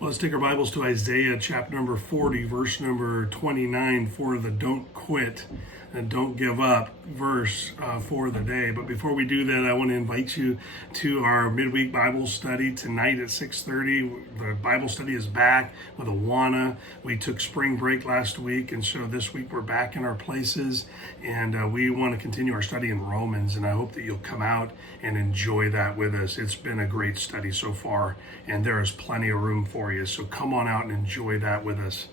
Well, let's take our Bibles to Isaiah chapter number 40, verse number 29 for the don't quit and don't give up verse for the day. But before we do that, I want to invite you to our midweek Bible study tonight at 6:30. The Bible study is back with Awana. We took spring break last week, and so this week we're back in our places, and we want to continue our study in Romans, and I hope that you'll come out and enjoy that with us. It's been a great study so far, and there is plenty of room for you, so come on out and enjoy that with us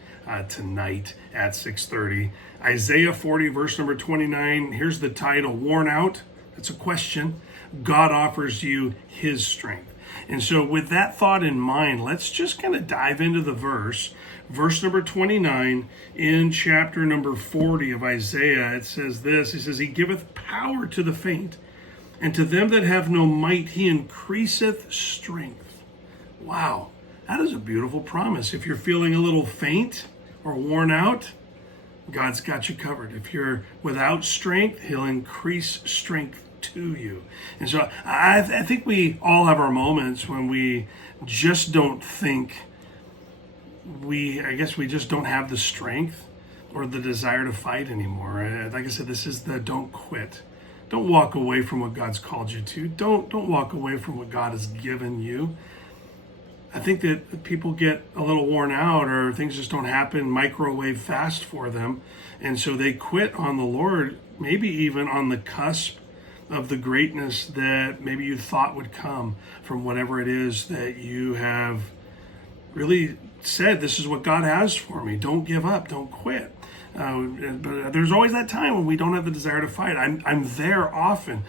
tonight at 6:30. Isaiah 40, verse number 29. Here's the title, Worn Out. It's a question. God offers you his strength. And so with that thought in mind, let's just kind of dive into the verse. Verse number 29 in chapter number 40 of Isaiah, it says this. He says, he giveth power to the faint, and to them that have no might, he increaseth strength. Wow, that is a beautiful promise. If you're feeling a little faint or worn out, God's got you covered. If you're without strength, he'll increase strength to you. And so I think we all have our moments when we just don't think we just don't have the strength or the desire to fight anymore. Like I said, this is the don't quit. Don't walk away from what God's called you to. Don't walk away from what God has given you. I think that people get a little worn out, or things just don't happen microwave fast for them. And so they quit on the Lord, maybe even on the cusp of the greatness that maybe you thought would come from whatever it is that you have really said, this is what God has for me. Don't give up, don't quit. But there's always that time when we don't have the desire to fight. I'm there often.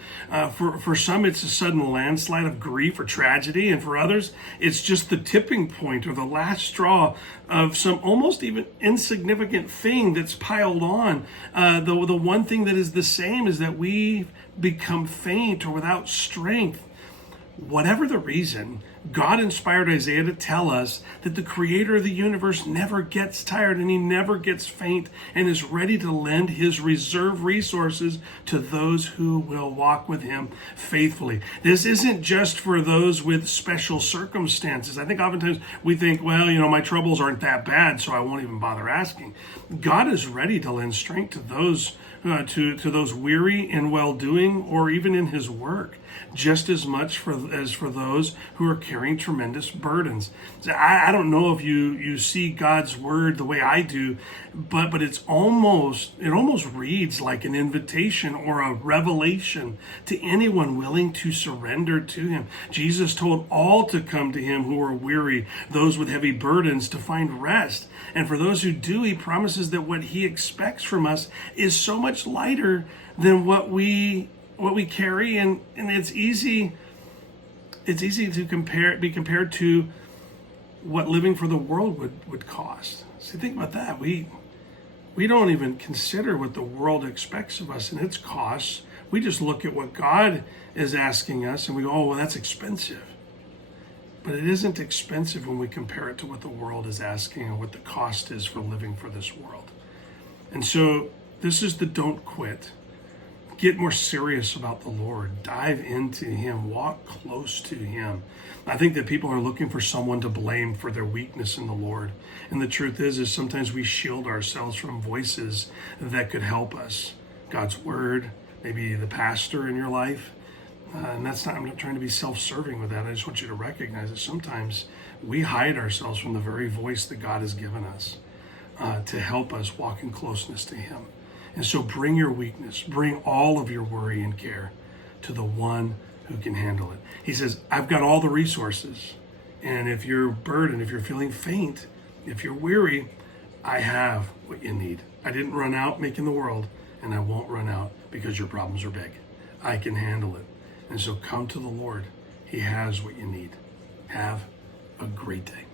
For some, it's a sudden landslide of grief or tragedy, and for others, it's just the tipping point or the last straw of some almost even insignificant thing that's piled on. The one thing that is the same is that we become faint or without strength. Whatever the reason, God inspired Isaiah to tell us that the creator of the universe never gets tired and he never gets faint and is ready to lend his reserve resources to those who will walk with him faithfully. This isn't just for those with special circumstances. I think oftentimes we think, well, my troubles aren't that bad, so I won't even bother asking. God is ready to lend strength to those to those weary in well-doing or even in his work, just as much as for those who are carrying tremendous burdens. So I don't know if you see God's word the way I do, but it almost reads like an invitation or a revelation to anyone willing to surrender to him. Jesus told all to come to him who are weary, those with heavy burdens, to find rest. And for those who do, he promises that what he expects from us is so much lighter than what we carry, and it's easy to be compared to what living for the world would cost. So think about that. We don't even consider what the world expects of us and its costs. We just look at what God is asking us and we go, oh, well, that's expensive. But it isn't expensive when we compare it to what the world is asking and what the cost is for living for this world. And so this is the don't quit. Get more serious about the Lord. Dive into him. Walk close to him. I think that people are looking for someone to blame for their weakness in the Lord. And the truth is sometimes we shield ourselves from voices that could help us. God's word, maybe the pastor in your life. And I'm not trying to be self-serving with that. I just want you to recognize that sometimes we hide ourselves from the very voice that God has given us to help us walk in closeness to him. And so bring your weakness, bring all of your worry and care to the one who can handle it. He says, I've got all the resources. And if you're burdened, if you're feeling faint, if you're weary, I have what you need. I didn't run out making the world, and I won't run out because your problems are big. I can handle it. And so come to the Lord. He has what you need. Have a great day.